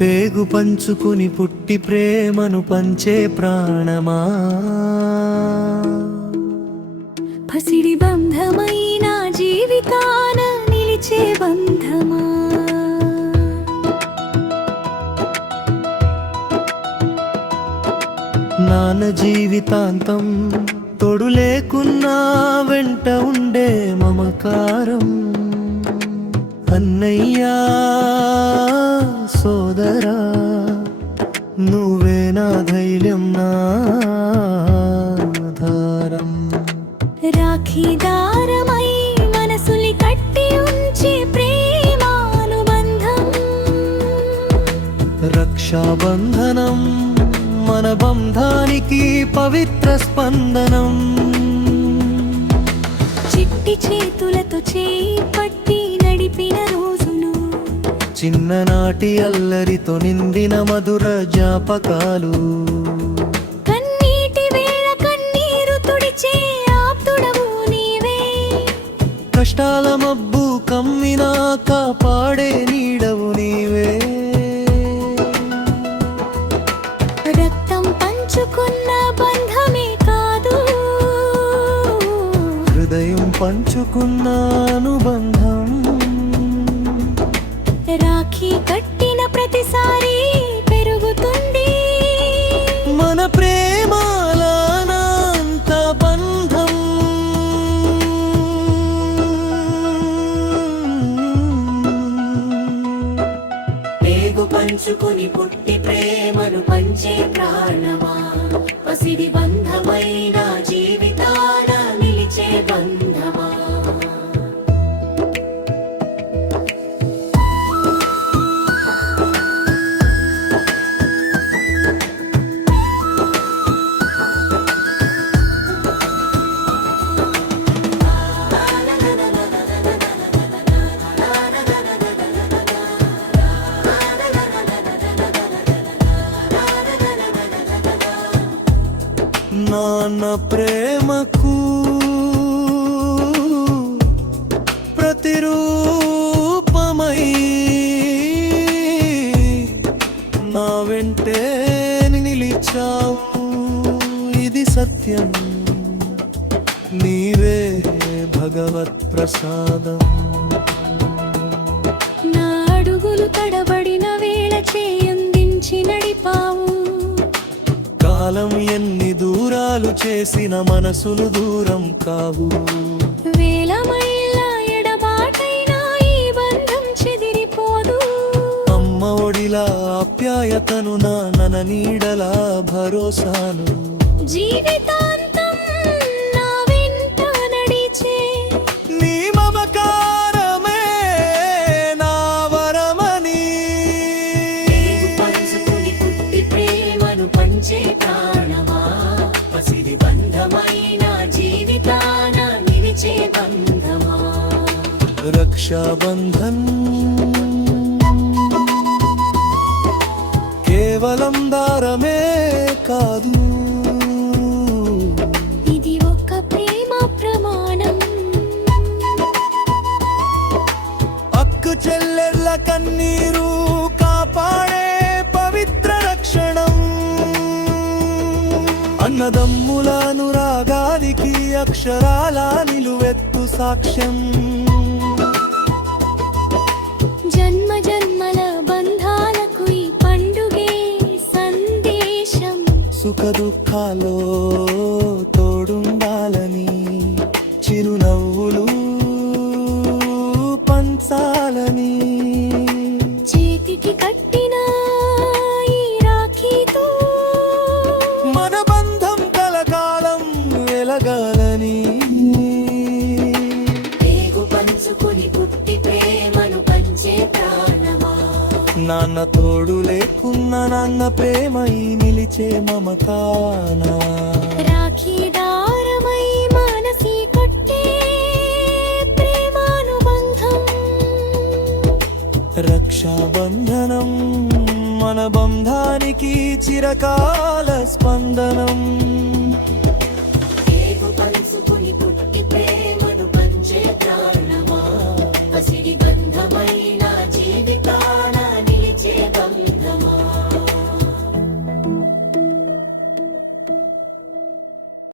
పేగు పంచుకుని పుట్టి ప్రేమను పంచే ప్రాణమా, పసిడి బంధమైన జీవితాన నిలిచే బంధమా. నాన్న జీవితాంతం తోడు లేకున్నా వెంట ఉండే మమకారం, అన్నయ్యా సోదరా నువ్వే నా ధైర్యం నా ఆధారం. రాఖీ దారమై మనసులి కట్టి ఉంచే ప్రేమానుబంధం, రక్షాబంధనం మన బంధానికి పవిత్ర స్పందనం. చిట్టి చేతులతో చేయి పట్టి నడిపిన రోజులు, చిన్ననాటి అల్లరితో నిండిన మధుర జ్ఞాపకాలు. కన్నీటి వేళ కన్నీరు తుడిచే ఆప్తుడవు నీవే, కష్టాల మబ్బు కమ్మినా కాపాడే నీడవు నీవే. రక్తం పంచుకున్న బంధమే కాదు, హృదయం పంచుకున్న అనుబంధం. రాఖీ కట్టిన ప్రతిసారి పెరుగుతుంది మన ప్రేమాలనంత బంధం. పేగు పంచుకుని పుట్టి ప్రేమను పంచే ప్రాణమా, పసిడి బంధమైన జీవితాన నిలిచే బంధమా. నాన్న ప్రేమకు ప్రతిరూపమై నా వెంటే నిలిచావు, ఇది సత్యం నీవే భగవత్ ప్రసాదం. నా అడుగులు తడబడిన వేళ చేయందించి నడిపావు, కాలం ఎన్ని దూరాలు చేసిన మనసులు దూరం కావు. వేల మైళ్ళ ఎడబాటైనా ఈ బంధం చెదిరిపోదు, అమ్మ ఒడిలా ఆప్యాయతను నాన్న నీడలా భరోసాను. జీవితాంతం నా వెంట నడిచే నీ మమకారమే నా వరమని, పంచుకుని పుట్టి ప్రేమను పంచే ప్రాణమా, పసిడి బంధమైన జీవితాన నిలిచే బంధమా. రక్షాబంధన్ కేవలం దారమే కాదు, ఇది ఒక ప్రేమ ప్రమాణం, అక్కు చెల్లెళ్ళ కన్నీరు కాపాడే పవిత్ర రక్షణం. అన్నదమ్ముల అనురాగానికి అక్షరాల నిలువెత్తు సాక్ష్యం. జన్మ జన్మల బంధాలకు ఈ పండుగే సందేశం, సుఖ దుఃఖాలో తోడుండాలని, చిరునవ్వులు పంచాలని. చేతికి కట్టిన ఈ రాఖీతో మన బంధం కలకాలం వెలగాలని. పేగు పంచుకుని పుట్టి ప్రేమను పంచే ప్రాణమా, నాన్న తోడు లేకున్న నాన్న ప్రేమ ఈ నిలిచే మమతానా. రాఖీ దారమై మనసి కట్టే ప్రేమానుబంధం, రక్షాబంధనం మన బంధానికి చిరకాల స్పందనం.